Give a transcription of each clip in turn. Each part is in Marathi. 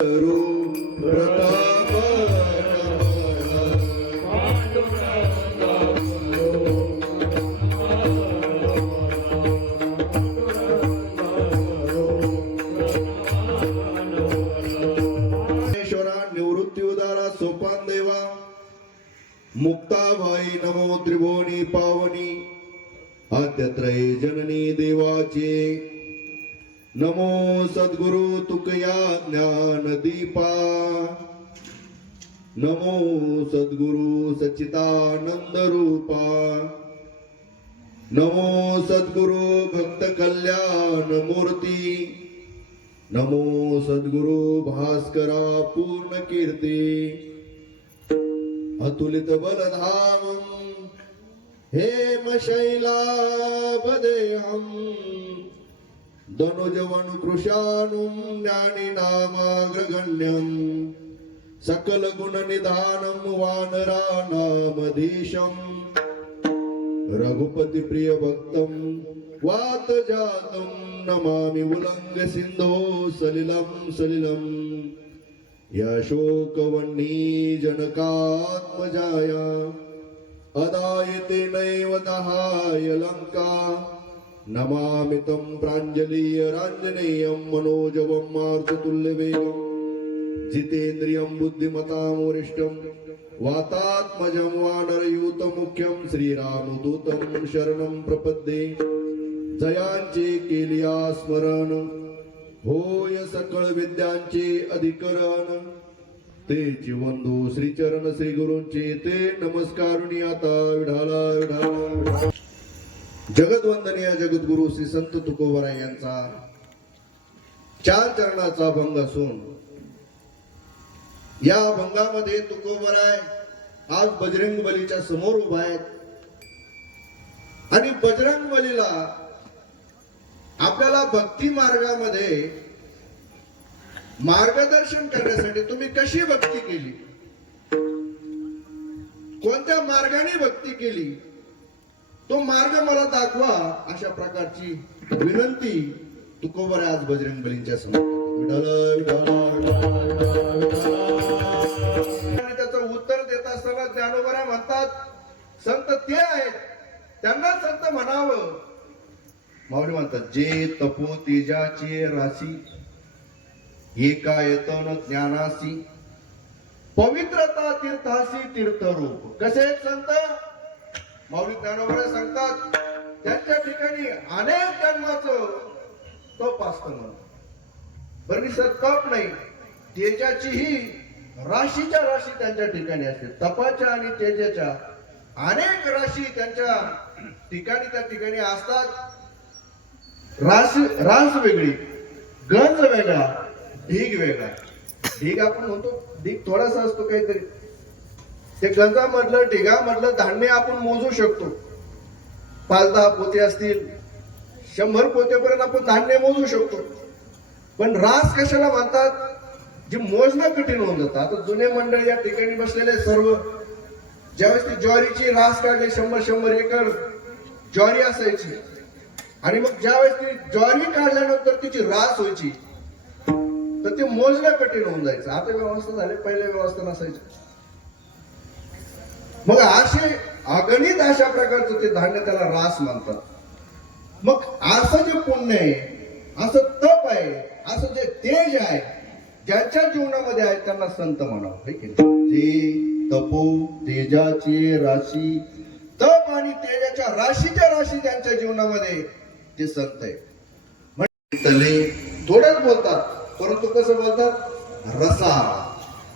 निवृत्ती उदारा सोपान देवा मुक्ताबाई नमो त्रिभुवनी पावनी आद्यत्रय जननी देवाचे नमो सद्गुरु तुकया ज्ञान दीपा नमो सद्गुरु सच्चिदानंद रूपा नमो सद्गुरु भक्त कल्याण मूर्ती नमो सद्गुरु भास्करा पूर्ण कीर्ती अतुलित बलधामं हेम शैलाभदेहं धनुजवनुकृशानुं ज्ञानी नामाग्रगण्यं सकल गुण निधानं वानराणामधीशं रघुपति प्रिय भक्तं वात जातं नमामि उल्लंघ सिंधो सलिलं सलिलं यशोकवन्नी जनकात्मजाया अदायते नैव दहाय लंका नमामि तं प्राञ्जलिय राञ्जनेयं मनोजवं मारुततुल्यवेगं जितेन्द्रियं बुद्धिमतां वरिष्ठं वातात्मजं वानरयूतमुख्यं श्रीरामदूतं शरणं प्रपद्ये जयांचे केलिया स्मरण होय सकळ विद्यांचे अधिकरण ते जीवंदू श्रीचरण श्री गुरूंचे ते नमस्कारुणी आता विढाला विढाला जगद्वंदनीय जगद्गुरु श्री संत तुकोबराय यांचा 4 चरणाचा भंग असून या भंगामध्ये तुकोबराय आज बजरंग बलीच्या समोर उभा आहेत आणि बजरंग बलीला आपल्याला भक्ती मार्गामध्ये मार्गदर्शन करण्यासाठी तुम्ही कशी भक्ती केली, कोणत्या मार्गाने भक्ती केली, तो मार्ग मला दाखवा, अशा प्रकारची विनंती तुकोबराय आज बजरंग बलींच्या समोर आणि त्याचं उत्तर देत असताना ज्ञानोबराय म्हणतात संत ते आहेत त्यांना संत म्हणावं. माऊली म्हणतात जे तपो तेजाचे राशी एका येतन ज्ञानासी पवित्रता तीर्थासी तीर्थरूप. कसे संत माऊली ज्ञानोबराय सांगतात त्यांच्या ठिकाणी अनेक जन्माचं तप असतं. बरं तप नाही, तेजाचीही राशीच्या राशी त्यांच्या ठिकाणी असते. तपाच्या आणि तेजाच्या अनेक राशी त्यांच्या ठिकाणी त्या ठिकाणी असतात. रास वेगळी, गंज वेगळा, ढीग वेगळा. ढीग आपण म्हणतो ढीग थोडासा असतो काहीतरी, ते गंजामधलं ढिगामधलं धान्य आपण मोजू शकतो. 5-10 पोते असतील, 100 पोतेपर्यंत आपण धान्य मोजू शकतो. पण रास कशाला म्हणतात, जी मोजणं कठीण होऊन जातं. आता जुने मंडळी या ठिकाणी बसलेले सर्व ज्यावेळेस ती ज्वारीची रास काढली 100 एकर ज्वारी असायची आणि मग ज्यावेळेस ती ज्वारी काढल्यानंतर तिची रास व्हायची तर ते मोजणं कठीण होऊन जायचं. आता व्यवस्था झाली, पहिले व्यवस्था नसायची. मग असे अगणित अशा प्रकारचं ते धान्य त्याला रास म्हणतात. मग असं जे पुण्य आहे, असं तप आहे, असं जे तेज आहे, ज्यांच्या जीवनामध्ये आहे त्यांना संत म्हणावं. जे तपो तेजाची राशी, तप आणि तेजाच्या राशीच्या राशी ज्यांच्या जीवनामध्ये ते संत आहे. म्हणजे थोडंच बोलतात परंतु कसं बोलतात, रसा.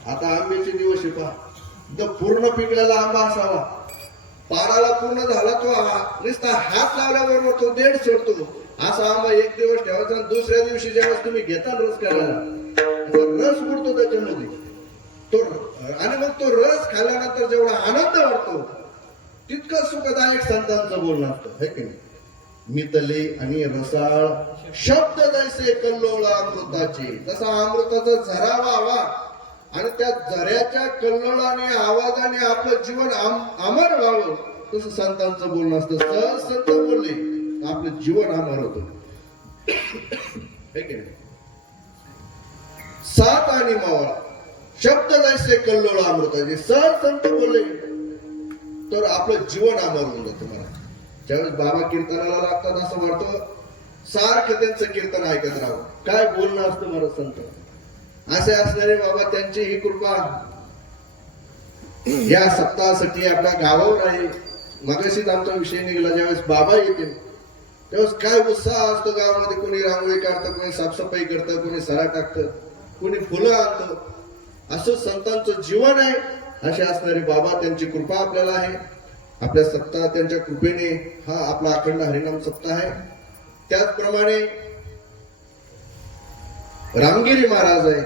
आता आंब्याचे दिवस आहे पहा, पूर्ण पिकलेला आंबा असावा, पाराला पूर्ण झाला तो नुसता हात लावल्याबरोबर तो देठ सोडतो. असा आंबा एक दिवस ठेवायचा आणि दुसऱ्या दिवशी ज्यावेळेस तुम्ही घेता रस करायला रस उडतो त्याच्यामध्ये तो, आणि मग तो रस खाल्ल्यानंतर जेवढा आनंद वाटतो तितकं सुखदायक संतांचं बोलणं असतं, है की नाही. मितले आणि रसाळ शब्द जैसे कल्लोळा अमृताचे, तसा अमृताचा झरा व्हावा आणि त्या झऱ्याच्या कल्लोळाने आवाजाने आपलं जीवन अमर व्हावं, तसं संतांचं बोलणं असतं. सहज संत बोलले आपलं जीवन अमर होतं. सात आणि मावळा शब्द जैसे कल्लोळ अमृताचे सहज संत बोलले तर आपलं जीवन अमर होऊन जातं. मला ज्यावेळेस बाबा कीर्तनाला लागतात असं वाटतं सारखं त्यांचं कीर्तन ऐकत राहावं. काय बोलणं असतं मला संत. असे असणारे बाबा त्यांची ही कृपा या सप्ताहासाठी आपल्या गावावर आहे. मगाशीच आमचा विषय निघाला, ज्यावेळेस बाबा येतील त्यावेळेस काय उत्साह असतो गावामध्ये. कोणी रांगोळी काढतं, कोणी साफसफाई करतं, कोणी सडा टाकतं, कोणी फुलं आणतं. असं संतांचं जीवन आहे. असे असणारे बाबा त्यांची कृपा आपल्याला आहे. आपल्या सप्ताह त्यांच्या कृपेने हा आपला अखंड हरिनाम सप्ताह आहे. त्याचप्रमाणे रामगिरी महाराज आहे,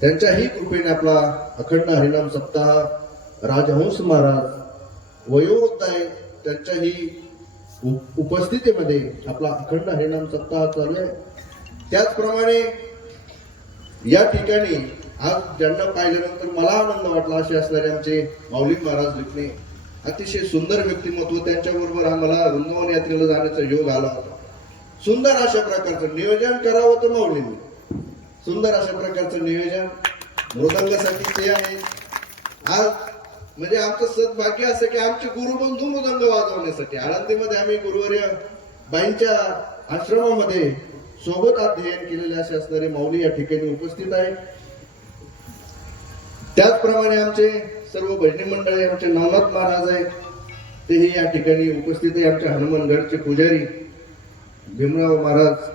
त्यांच्याही कृपेने आपला अखंड हरिनाम सप्ताह. राजहंस महाराज वयोवृद्ध आहे, त्यांच्याही उपस्थितीमध्ये आपला अखंड हरिनाम सप्ताह चालू आहे. त्याचप्रमाणे या ठिकाणी आज ज्यांना पाहिल्यानंतर मला आनंद वाटला असे असणारे आमचे माऊली महाराज लिखणे, अतिशय सुंदर व्यक्तिमत्व. त्यांच्याबरोबर आम्हाला वृंदावन यात्रेला जाण्याचा योग आला होता. सुंदर अशा प्रकारचं नियोजन करावं होतं माऊलींनी. सुंदर अशा प्रकारचं नियोजन मृदंगासाठी ते आहे. आज म्हणजे आमचं सद्भाग्य असं की आमचे गुरुबंधू मृदंग वाजवण्यासाठी आळंदीमध्ये आम्ही गुरुवर्य बाईंच्या आश्रमामध्ये सोबत अध्ययन केलेले असे असणारे माऊली या ठिकाणी उपस्थित आहे. त्याचप्रमाणे आमचे सर्व भजनी मंडळी, आमचे नवनाथ महाराज आहे तेही या ठिकाणी उपस्थित आहे. आमच्या हनुमानगडचे पुजारी भीमराव महाराज